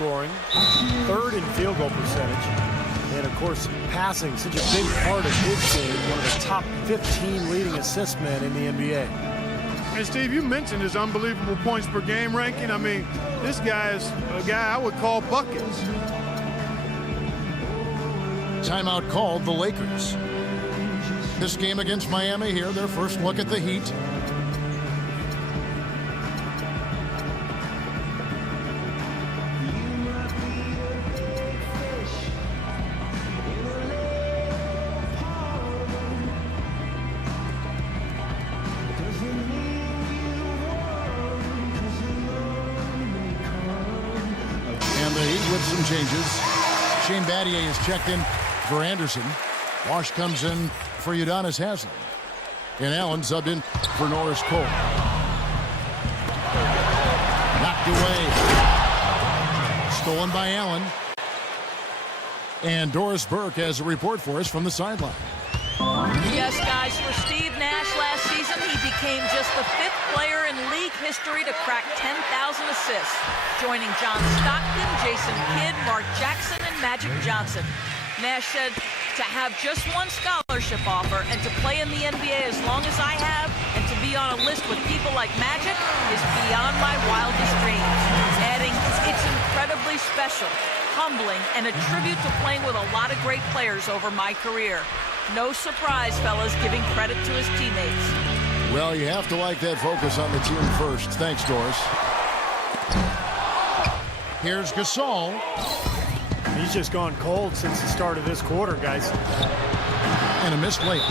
scoring, third in field goal percentage, and of course passing, such a big part of his game, one of the top 15 leading assist men in the NBA. And Steve, you mentioned his unbelievable points per game ranking. I mean, this guy is a guy I would call buckets. Timeout called the Lakers. This game against Miami here, their first look at the Heat. And the Heat with some changes. Shane Battier is checked in for Anderson. Wash comes in for Udonis Haslem. And Allen subbed in for Norris Cole. Knocked away. Stolen by Allen. And Doris Burke has a report for us from the sideline. Yes, guys, for Steve Nash last season, he became just the 5th player in league history to crack 10,000 assists, joining John Stockton, Jason Kidd, Mark Jackson, and Magic Johnson. Nash said, to have just one scholarship offer and to play in the NBA as long as I have and to be on a list with people like Magic is beyond my wildest dreams. Adding, it's incredibly special, humbling, and a tribute to playing with a lot of great players over my career. No surprise, fellas, giving credit to his teammates. Well, you have to like that focus on the team first. Thanks, Doris. Here's Gasol. He's just gone cold since the start of this quarter, guys. And a missed layup.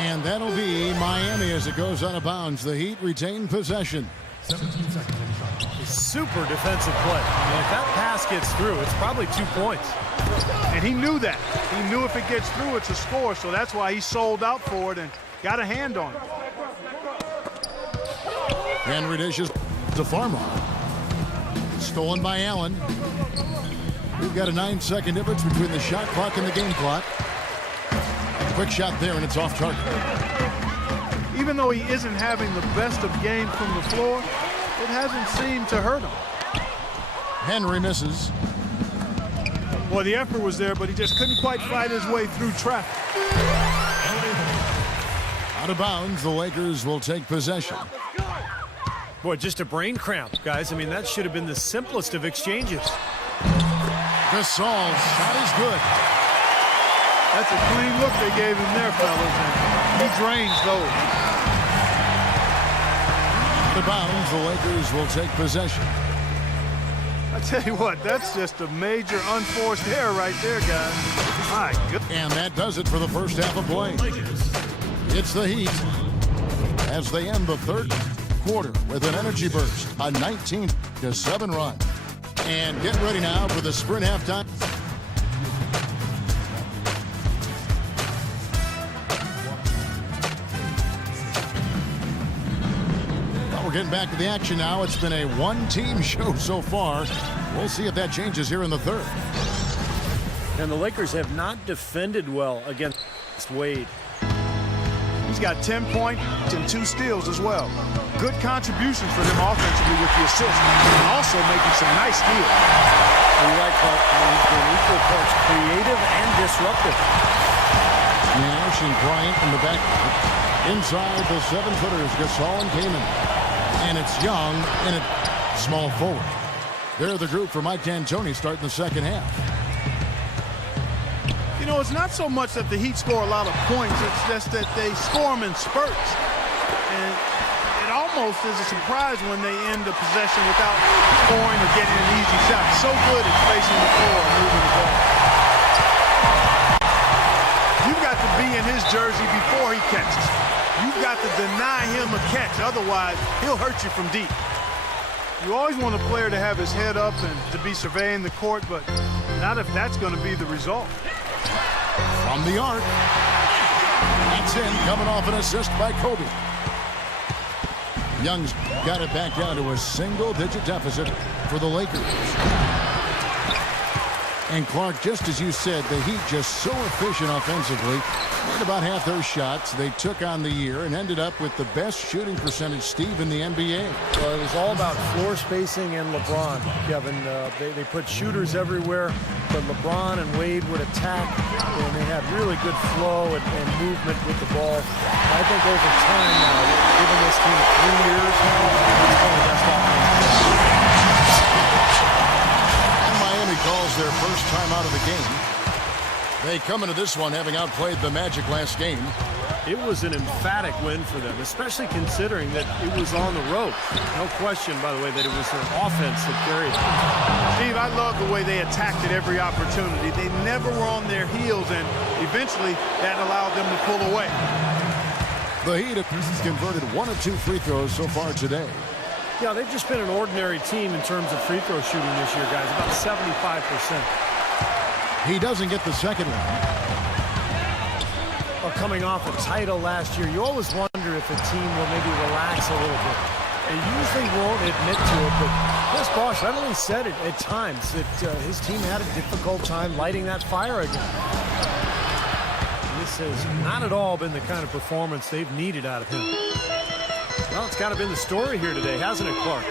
And that'll be Miami as it goes out of bounds. The Heat retain possession. 17 seconds. Super defensive play. I mean, if that pass gets through, it's probably 2 points. And he knew that. He knew if it gets through, it's a score. So that's why he sold out for it and got a hand on it. Henry dishes to Farmer. Stolen by Allen. We've got a 9-second difference between the shot clock and the game clock. Quick shot there, and it's off target. Even though he isn't having the best of games from the floor, it hasn't seemed to hurt him. Henry misses. Well, the effort was there, but he just couldn't quite fight his way through traffic. Out of bounds, the Lakers will take possession. Boy, just a brain cramp, guys. I mean, that should have been the simplest of exchanges. Gasol's shot is good. That's a clean look they gave him there, fellas, and he drains those. Out of bounds, the Lakers will take possession. I tell you what, that's just a major unforced error right there, guys. My goodness. And that does it for the first half of play. It's the Heat as they end the third quarter with an energy burst, a 19-7 run. And get ready now for the Sprint halftime. Well, we're getting back to the action now. It's been a one-team show so far. We'll see if that changes here in the third. And the Lakers have not defended well against Wade. He's got 10 points and 2 steals as well. Good contributions for them offensively with the assist, and also making some nice steals. We like that. He's been equal parts creative and disruptive. Nash and Bryant in the back. Inside the 7-footers, Gasol and Kaman. And it's Young in a small forward. They're the group for Mike D'Antoni starting the second half. You know, it's not so much that the Heat score a lot of points. It's just that they score them in spurts. And it almost is a surprise when they end the possession without scoring or getting an easy shot. So good at spacing the floor and moving the ball. You've got to be in his jersey before he catches. You've got to deny him a catch. Otherwise, he'll hurt you from deep. You always want a player to have his head up and to be surveying the court, but not if that's going to be the result. From the arc. That's in, coming off an assist by Kobe. Young's got it back down to a single-digit deficit for the Lakers. And Clark, just as you said, the Heat just so efficient offensively. made about half their shots they took on the year and ended up with the best shooting percentage, Steve, in the NBA. Well, it was all about floor spacing and LeBron, Kevin. They put shooters everywhere, but LeBron and Wade would attack, and they had really good flow and movement with the ball. I think over time now, given this team 3 years now, it's one of the best offenses. And Miami calls their first time out of the game. They come into this one having outplayed the Magic last game. It was an emphatic win for them, especially considering that it was on the road. No question, by the way, that it was their offense that carried it. Steve, I love the way they attacked at every opportunity. They never were on their heels, and eventually that allowed them to pull away. The Heat have converted 1 of 2 free throws so far today. Yeah, they've just been an ordinary team in terms of free throw shooting this year, guys, about 75%. He doesn't get the second one. Well, coming off a title last year, you always wonder if a team will maybe relax a little bit. They usually won't admit to it, but Chris Bosh readily said it at times that his team had a difficult time lighting that fire again. This has not at all been the kind of performance they've needed out of him. Well, it's kind of been the story here today, hasn't it, Clark?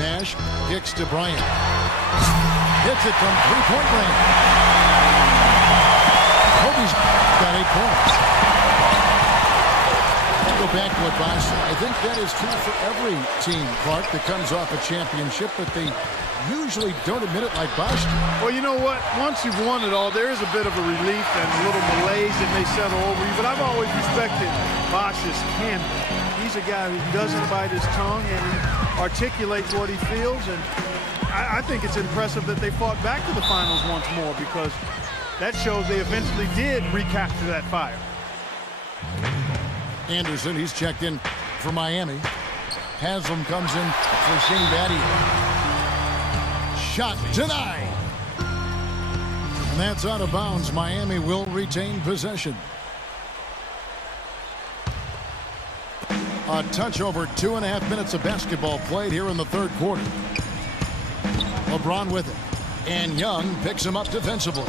Nash kicks to Bryant. Hits it from three-point range. Kobe's got 8 points. I'll go back to what Bosh said. I think that is true for every team, Clark, that comes off a championship, but they usually don't admit it like Bosh did. Well, you know what? Once you've won it all, there is a bit of a relief and a little malaise that may settle over you, but I've always respected Bosh's candor. He's a guy who doesn't bite his tongue, and he articulates what he feels, and I think it's impressive that they fought back to the finals once more, because that shows they eventually did recapture that fire. Anderson, he's checked in for Miami. Haslam comes in for Shane Battier. Shot denied. And that's out of bounds. Miami will retain possession. A touch over 2.5 minutes of basketball played here in the third quarter. LeBron with it. And Young picks him up defensively.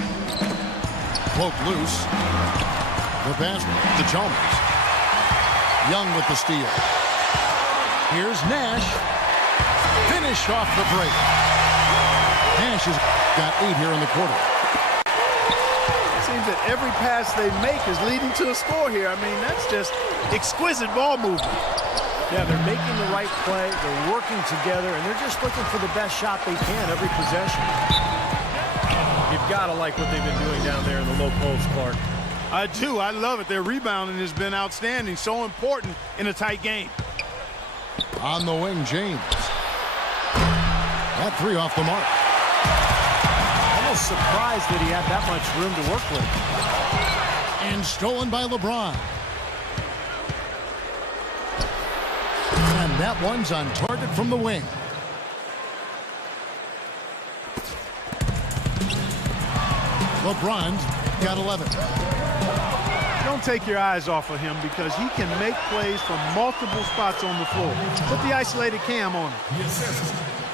Poke loose. The pass to Chalmers. Young with the steal. Here's Nash. Finish off the break. Nash has got 8 here in the quarter. It seems that every pass they make is leading to a score here. I mean, that's just exquisite ball movement. Yeah, they're making the right play, they're working together, and they're just looking for the best shot they can every possession. You've got to like what they've been doing down there in the low post, Clark. I do. I love it. Their rebounding has been outstanding, so important in a tight game. On the wing, James. That 3 off the mark. Almost surprised that he had that much room to work with. And stolen by LeBron. And that one's on target from the wing. LeBron's got 11. Don't take your eyes off of him, because he can make plays from multiple spots on the floor. Put the isolated cam on him.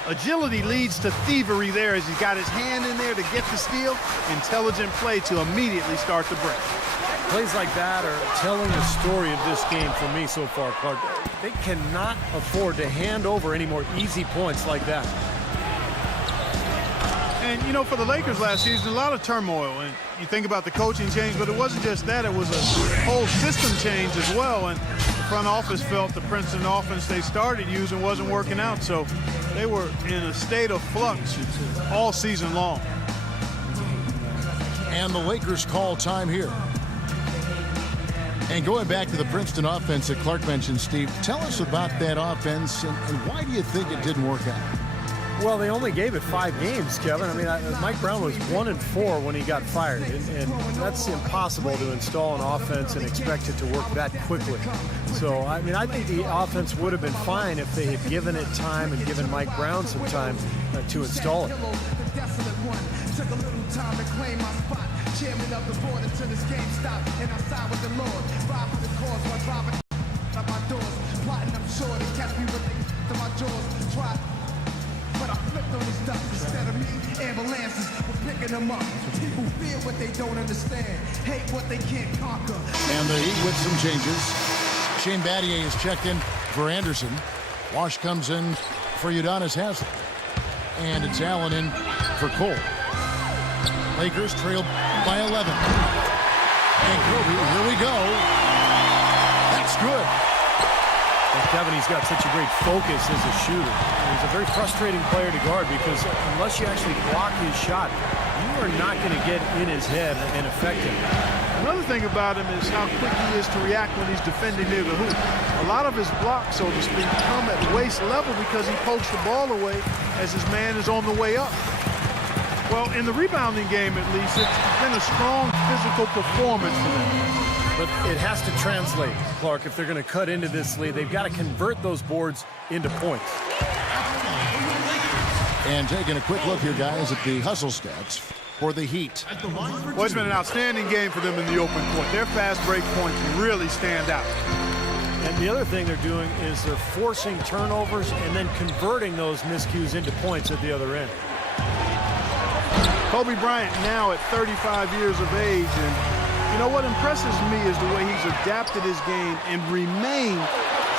Agility leads to thievery there, as he's got his hand in there to get the steal. Intelligent play to immediately start the break. Plays like that are telling the story of this game for me so far, Clark. They cannot afford to hand over any more easy points like that. And, you know, for the Lakers last season, a lot of turmoil. And you think about the coaching change, but it wasn't just that. It was a whole system change as well. And the front office felt the Princeton offense they started using wasn't working out. So they were in a state of flux all season long. And the Lakers call time here. And going back to the Princeton offense that Clark mentioned, Steve, tell us about that offense and why do you think it didn't work out? Well, they only gave it 5 games, Kevin. I mean, Mike Brown was 1-4 when he got fired, and that's impossible to install an offense and expect it to work that quickly. So, I mean, I think the offense would have been fine if they had given it time and given Mike Brown some time to install it. Chairman of the board until this game stopped, and I side with the Lord. Ride for the cause while driving out my doors. Plotting, I'm sure they catch me with to my jaws. Try. but I flipped on his duck. Instead of me, ambulances were picking them up. People fear what they don't understand, hate what they can't conquer. And the Heat with some changes. Shane Battier is checked in for Anderson. Wash comes in for Udonis Haslem. And it's Allen in for Cole. Lakers trail by 11. And Kobe, here we go. That's good. Well, Kevin, he's got such a great focus as a shooter. He's a very frustrating player to guard because unless you actually block his shot, you are not going to get in his head and affect him. Another thing about him is how quick he is to react when he's defending near the hoop. A lot of his blocks, so to speak, come at waist level because he pokes the ball away as his man is on the way up. Well, in the rebounding game, at least, it's been a strong physical performance for them. But it has to translate, Clark. If they're going to cut into this lead, they've got to convert those boards into points. And taking a quick look here, guys, at the hustle stats for the Heat. Well, it's been an outstanding game for them in the open court. Their fast break points really stand out. And the other thing they're doing is they're forcing turnovers and then converting those miscues into points at the other end. Kobe Bryant now at 35 years of age, and you know what impresses me is the way he's adapted his game and remained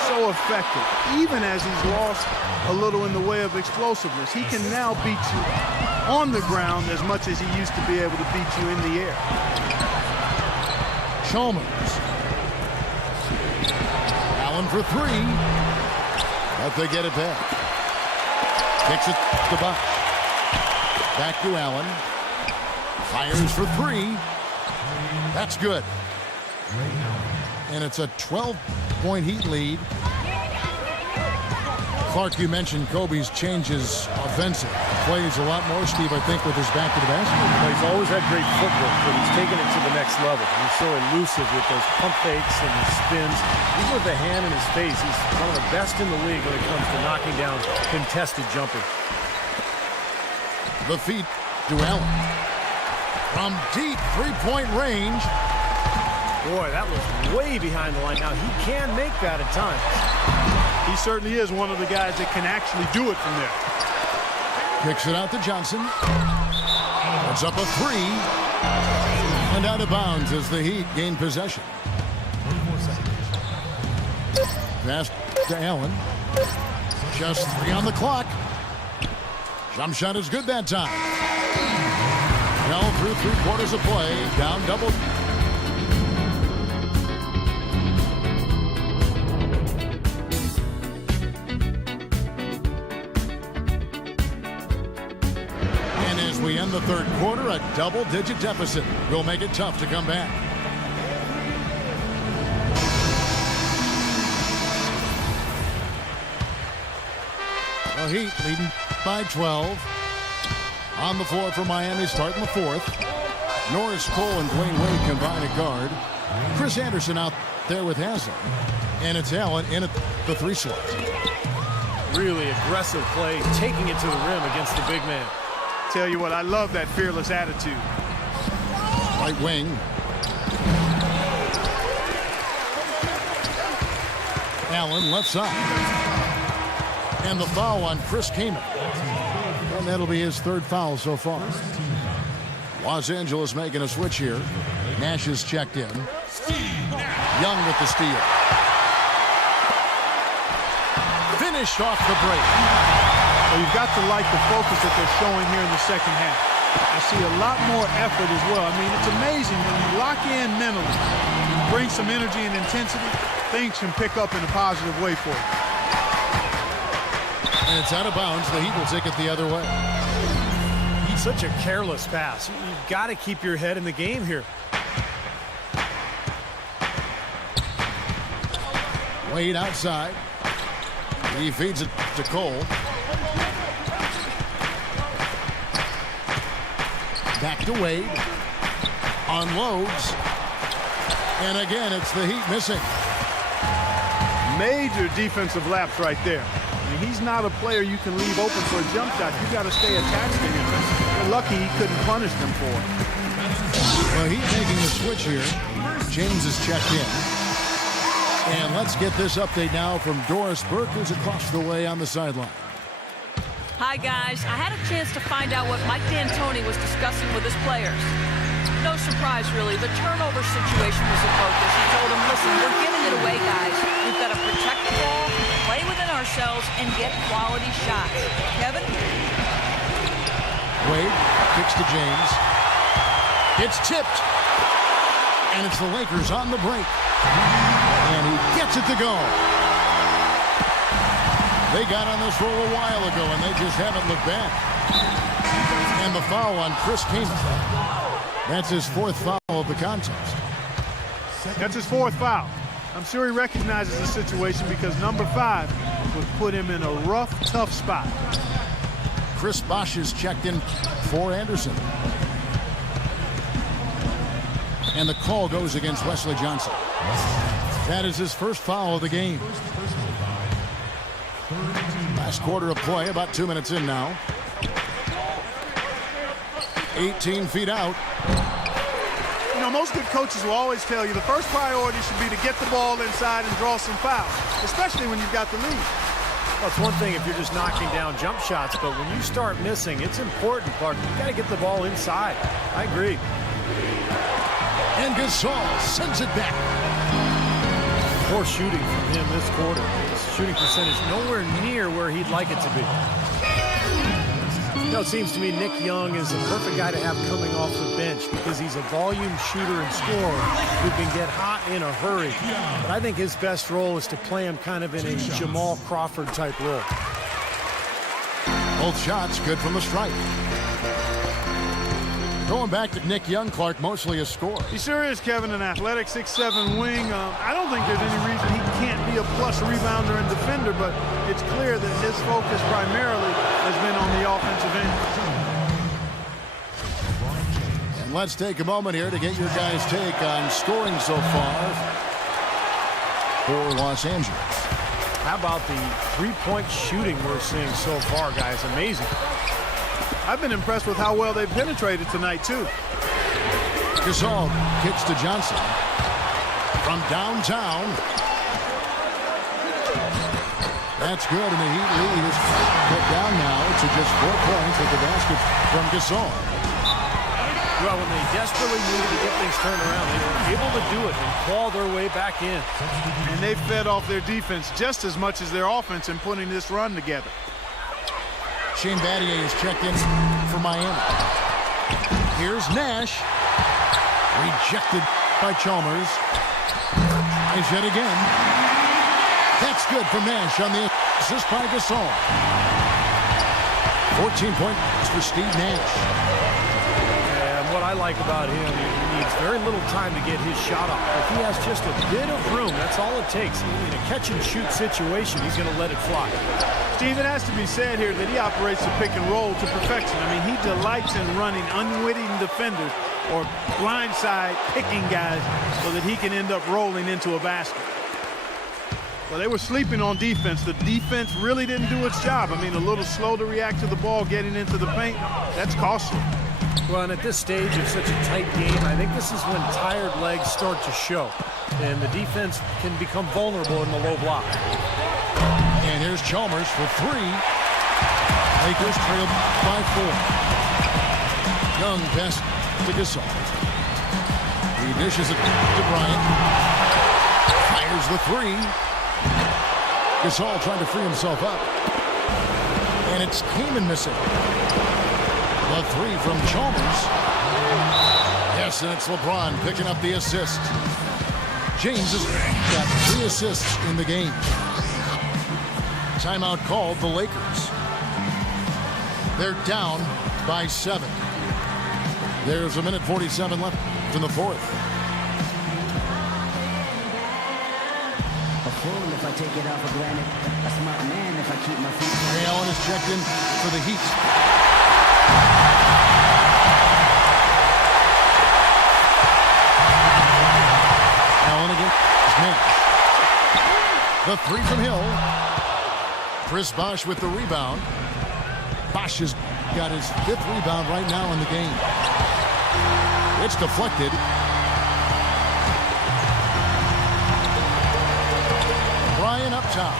so effective. Even as he's lost a little in the way of explosiveness, he can now beat you on the ground as much as he used to be able to beat you in the air. Chalmers. Allen for three. But they get it back. Kicks it to Buck. Back to Allen. Fires for three. That's good. And it's a 12-point Heat lead. Clark, you mentioned Kobe's changes offensive. Plays a lot more, Steve, I think, with his back to the basket. Well, he's always had great footwork, but he's taken it to the next level. He's so elusive with those pump fakes and his spins. Even with the hand in his face, he's one of the best in the league when it comes to knocking down contested jumpers. The feet to Allen. From deep three-point range. Boy, that was way behind the line. Now, he can make that at times. He certainly is one of the guys that can actually do it from there. Kicks it out to Johnson. Puts up a three. And out of bounds as the Heat gain possession. Pass to Allen. Just three on the clock. Jump shot is good that time. Well, through 3 quarters of play. Down double. We end the third quarter, a double-digit deficit will make it tough to come back. The Heat leading by 12. On the floor for Miami, starting the fourth. Norris Cole and Dwayne Wade combine at guard. Chris Anderson out there with Haslem. And it's Allen in at the 3 slot. Really aggressive play, taking it to the rim against the big man. Tell you what, I love that fearless attitude. Right wing. Allen left side. And the foul on Chris Kaman. And that'll be his 3rd foul so far. Los Angeles making a switch here. Nash is checked in. Young with the steal. Finished off the break. Well, you've got to like the focus that they're showing here in the second half. I see a lot more effort as well. I mean, it's amazing when you lock in mentally, you bring some energy and intensity, things can pick up in a positive way for you. And it's out of bounds. The Heat will take it the other way. He's such a careless pass. You've got to keep your head in the game here. Wade outside. He feeds it to Cole. Back to Wade. Unloads. And again, it's the Heat missing. Major defensive lapse right there. I mean, he's not a player you can leave open for a jump shot. You got to stay attached to him. You're lucky he couldn't punish them for it. Well, Heat making a switch here. James is checked in. And let's get this update now from Doris Burke, who's across the way on the sideline. Hi, guys. I had a chance to find out what Mike D'Antoni was discussing with his players. No surprise, really. The turnover situation was a focus. He told them, listen, we're giving it away, guys. We've got to protect the ball, play within ourselves, and get quality shots. Kevin? Wade kicks to James. It's tipped. And it's the Lakers on the break. And he gets it to go. They got on this roll a while ago, and they just haven't looked back. And the foul on Chris Kaman. That's his 4th foul of the contest. That's his 4th foul. I'm sure he recognizes the situation because number 5 would put him in a rough, tough spot. Chris Bosh is checked in for Anderson. And the call goes against Wesley Johnson. That is his 1st foul of the game. Last quarter of play, about 2 minutes in now. 18 feet out. You know, most good coaches will always tell you the first priority should be to get the ball inside and draw some fouls, especially when you've got the lead. Well, it's one thing if you're just knocking down jump shots, but when you start missing, it's important, Clark. You got to get the ball inside. I agree. And Gasol sends it back. Poor shooting from him this quarter. His shooting percentage nowhere near where he'd like it to be. You know, it seems to me Nick Young is the perfect guy to have coming off the bench because he's a volume shooter and scorer who can get hot in a hurry. But I think his best role is to play him kind of in a Jamal Crawford type role. Both shots good from the stripe. Going back to Nick Young, Clark, mostly a scorer. He sure is, Kevin, an athletic 6'7" wing. I don't think there's any reason he can't be a plus rebounder and defender, but it's clear that his focus primarily has been on the offensive end. And let's take a moment here to get your guys' take on scoring so far for Los Angeles. How about the three-point shooting we're seeing so far, guys? Amazing. I've been impressed with how well they've penetrated tonight, too. Gasol kicks to Johnson. From downtown. That's good, and the Heat lead is put down now to just 4 points with the basket from Gasol. Well, when they desperately needed to get things turned around, they were able to do it and claw their way back in. And they fed off their defense just as much as their offense in putting this run together. Shane Battier is checked in for Miami. Here's Nash. Rejected by Chalmers. Tries yet again. That's good for Nash on the assist by Gasol. 14 points for Steve Nash. And what I like about him, he needs very little time to get his shot off. If he has just a bit of room, that's all it takes. In a catch-and-shoot situation, he's going to let it fly. Steve, it has to be said here that he operates the pick and roll to perfection. I mean, he delights in running unwitting defenders or blindside picking guys so that he can end up rolling into a basket. Well, they were sleeping on defense. The defense really didn't do its job. I mean, a little slow to react to the ball getting into the paint. That's costly. Well, and at this stage of such a tight game, I think this is when tired legs start to show. And the defense can become vulnerable in the low block. And here's Chalmers for 3. Lakers trail by 4. Young pass to Gasol. He dishes it to Bryant. Fires the 3. Gasol trying to free himself up. And it's Kaman missing. The 3 from Chalmers. Yes, and it's LeBron picking up the assist. James has got 3 assists in the game. Timeout called the Lakers. They're down by 7. There's a minute 47 left in the 4th. A fool if I take it out for granted. A smart man if I keep my feet. Ray Allen is checked in for the Heat. Allen against Nash. The 3 from Hill. Chris Bosh with the rebound. Bosh has got his 5th rebound right now in the game. It's deflected. Bryan up top.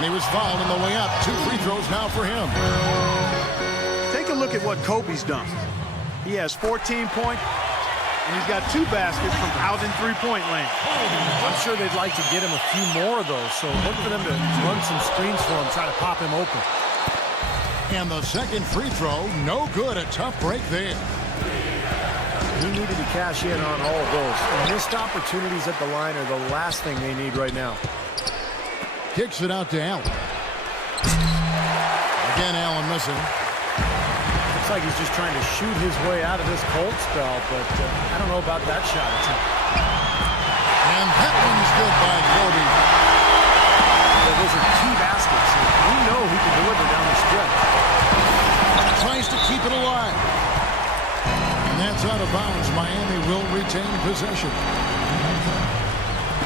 And he was fouled on the way up. 2 free throws now for him. Take a look at what Kobe's done. He has 14 points, and he's got 2 baskets from out in three-point land. I'm sure they'd like to get him a few more of those, so look for them to run some screens for him, try to pop him open. And the second free throw, no good. A tough break there. He needed to cash in on all of those. And missed opportunities at the line are the last thing they need right now. Kicks it out to Allen. Again, Allen missing. Looks like he's just trying to shoot his way out of this cold spell, but I don't know about that shot attempt. And that one's good by Kobe. Yeah, those are key baskets. We know he can deliver down the stretch. Tries to keep it alive. And that's out of bounds. Miami will retain possession.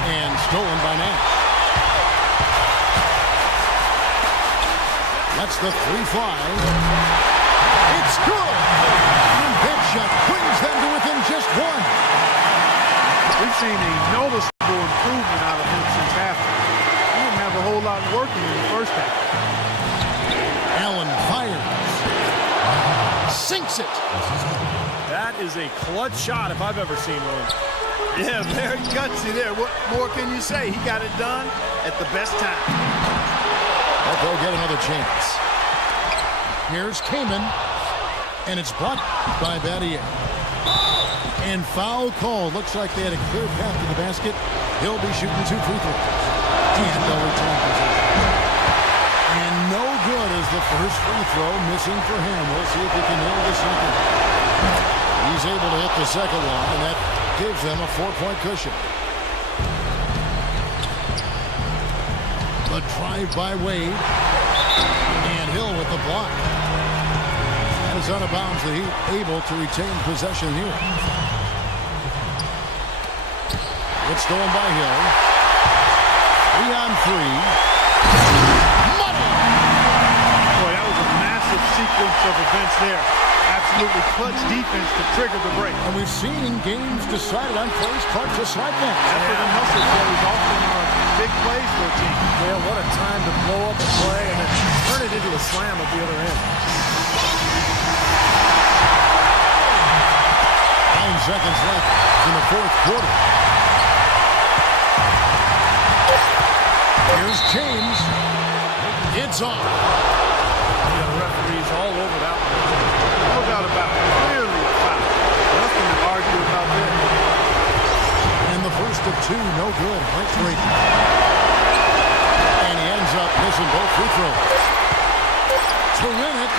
And stolen by Nash. That's the 3-5. It's good. And that shot brings them to within just 1. We've seen a noticeable improvement out of him since halftime. He didn't have a whole lot working in the first half. Allen fires. Sinks it. That is a clutch shot if I've ever seen one. Yeah, very gutsy there. What more can you say? He got it done at the best time. But they'll get another chance. Here's Kaman. And it's blocked by Battier. And foul call. Looks like they had a clear path to the basket. He'll be shooting 2 free throws. And they'll return possession. And no good as the first free throw missing for him. We'll see if he can nail the second. He's able to hit the second one, and that gives them a 4-point cushion. The drive by Wade. And Hill with the block. And it's out of bounds. The Heat able to retain possession here. It's stolen by Hill. 3-on-3. Money! Boy, that was a massive sequence of events there. Absolutely clutch defense to trigger the break. And we've seen games decided on plays caught just like that. Effort and hustle plays often are big plays for a team. Yeah, what a time to blow up a play and then turn it into a slam at the other end. 9 seconds left in the 4th quarter. Here's James. It's on. Yeah, the referee's all over that one. No doubt about it. Clearly a foul. Nothing to argue about there. And the first of 2, no good. Breaks rate. And he ends up missing both free throws. To win it.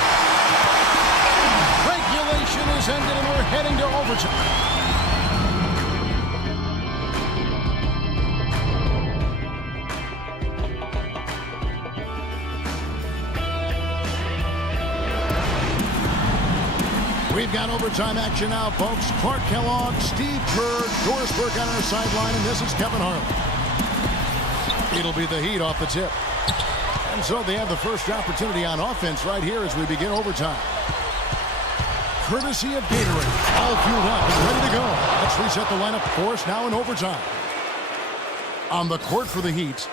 Regulation is ended and we're heading to overtime. We've got overtime action now, folks. Clark Kellogg, Steve Kerr, Doris Burke on our sideline, and this is Kevin Harlan. It'll be the Heat off the tip. And so they have the first opportunity on offense right here as we begin overtime. Courtesy of Gatorade, all fueled up and ready to go. Let's reset the lineup for us now in overtime. On the court for the Heat.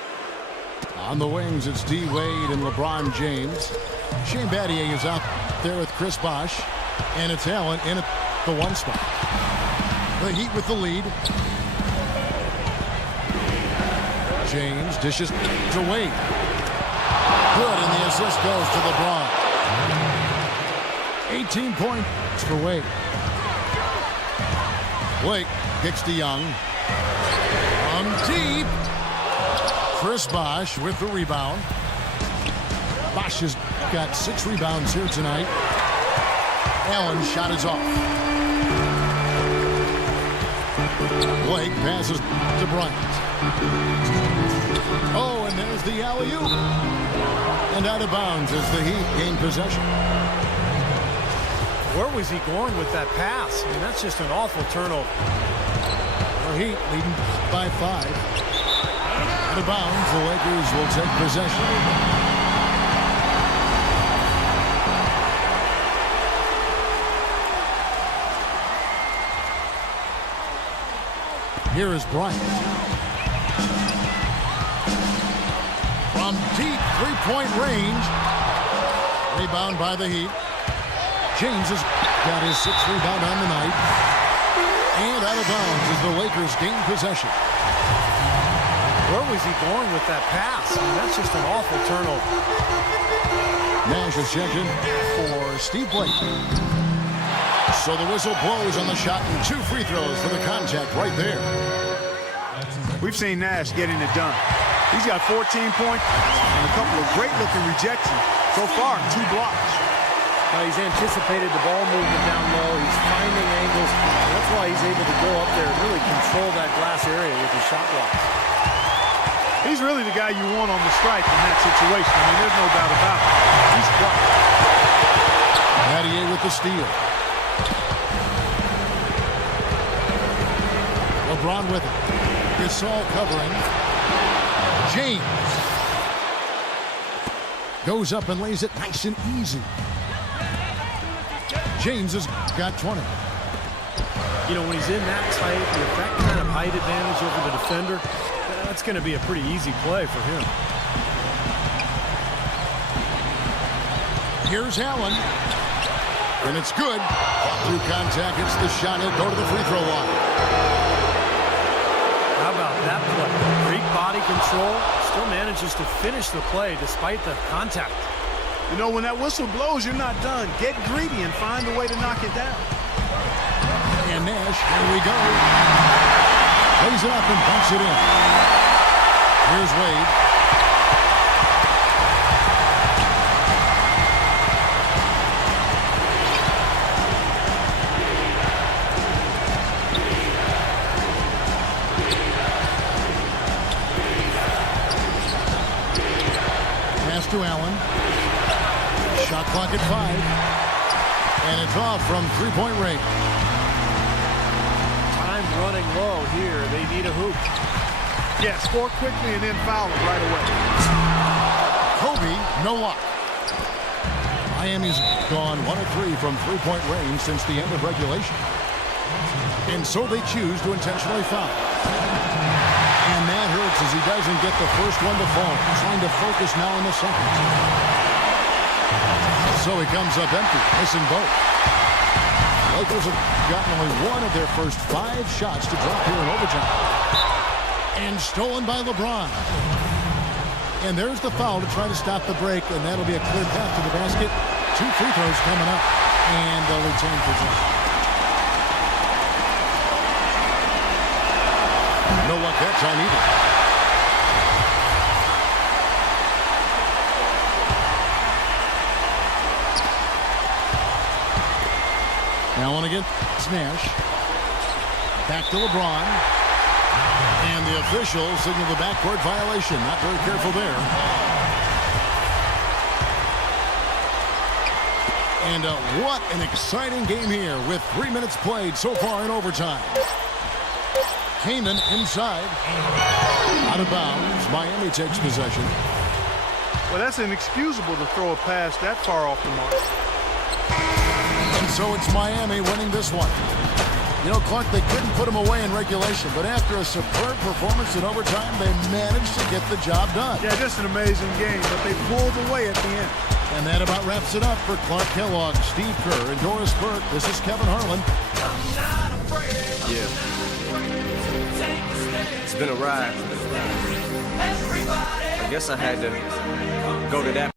On the wings, it's D. Wade and LeBron James. Shane Battier is out there with Chris Bosh. And it's Allen in at the 1 spot. The Heat with the lead. James dishes to Wade. Good, and the assist goes to LeBron. 18 points for Wade. Blake kicks to Young. From deep. Chris Bosh with the rebound. Bosh has got 6 rebounds here tonight. Allen's shot is off. Blake passes to Bryant. Oh, and there's the alley-oop. And out of bounds as the Heat gain possession. Where was he going with that pass? I mean, that's just an awful turnover. The Heat leading by 5. Out of bounds, the Lakers will take possession. Here is Bryant. From deep three-point range. Rebound by the Heat. James has got his 6th rebound on the night. And out of bounds as the Lakers gain possession. Where was he going with that pass? I mean, that's just an awful turnover. Nash is checked in for Steve Blake. So the whistle blows on the shot and 2 free throws for the contact right there. We've seen Nash getting it done. He's got 14 points and a couple of great-looking rejections. So far, 2 blocks. He's anticipated the ball movement down low. He's finding angles. That's why he's able to go up there and really control that glass area with his shot blocks. He's really the guy you want on the strike in that situation. I mean, there's no doubt about it. He's clutch. Mattier with the steal. LeBron with it. Gasol covering. James goes up and lays it nice and easy. James has got 20. You know, when he's in that tight with that kind of height advantage over the defender, that's going to be a pretty easy play for him. Here's Allen. And it's good. Through contact, it's the shot. He'll go to the free throw line. How about that play? Great body control. Still manages to finish the play despite the contact. You know, when that whistle blows, you're not done. Get greedy and find a way to knock it down. And Nash, here we go. Lays it up and bunks it in. Here's Wade. Pass to Allen. Shot clock at 5. And it's off from three-point range. Time running low here. They need a hoop. Yeah, score quickly and then foul it right away. Kobe, no luck. Miami's gone 1 of 3 from three-point range since the end of regulation. And so they choose to intentionally foul. And that hurts as he doesn't get the first one to fall. Trying to focus now on the second. So he comes up empty, missing both. Lakers have gotten only 1 of their first 5 shots to drop here in overtime. And stolen by LeBron. And there's the foul to try to stop the break, and that'll be a clear path to the basket. 2 free throws coming up, and they'll retain possession. No luck that time either. Allen again. Nash. Back to LeBron. And the official signaled the backcourt violation. Not very careful there. And what an exciting game here with 3 minutes played so far in overtime. Kaman inside. Out of bounds. Miami takes possession. Well, that's inexcusable to throw a pass that far off the mark. And so it's Miami winning this one. You know, Clark, they couldn't put him away in regulation, but after a superb performance in overtime, they managed to get the job done. Yeah, just an amazing game, but they pulled away at the end. And that about wraps it up for Clark Kellogg, Steve Kerr, and Doris Burke. This is Kevin Harlan. Yeah. It's been a ride. I guess I had to go to that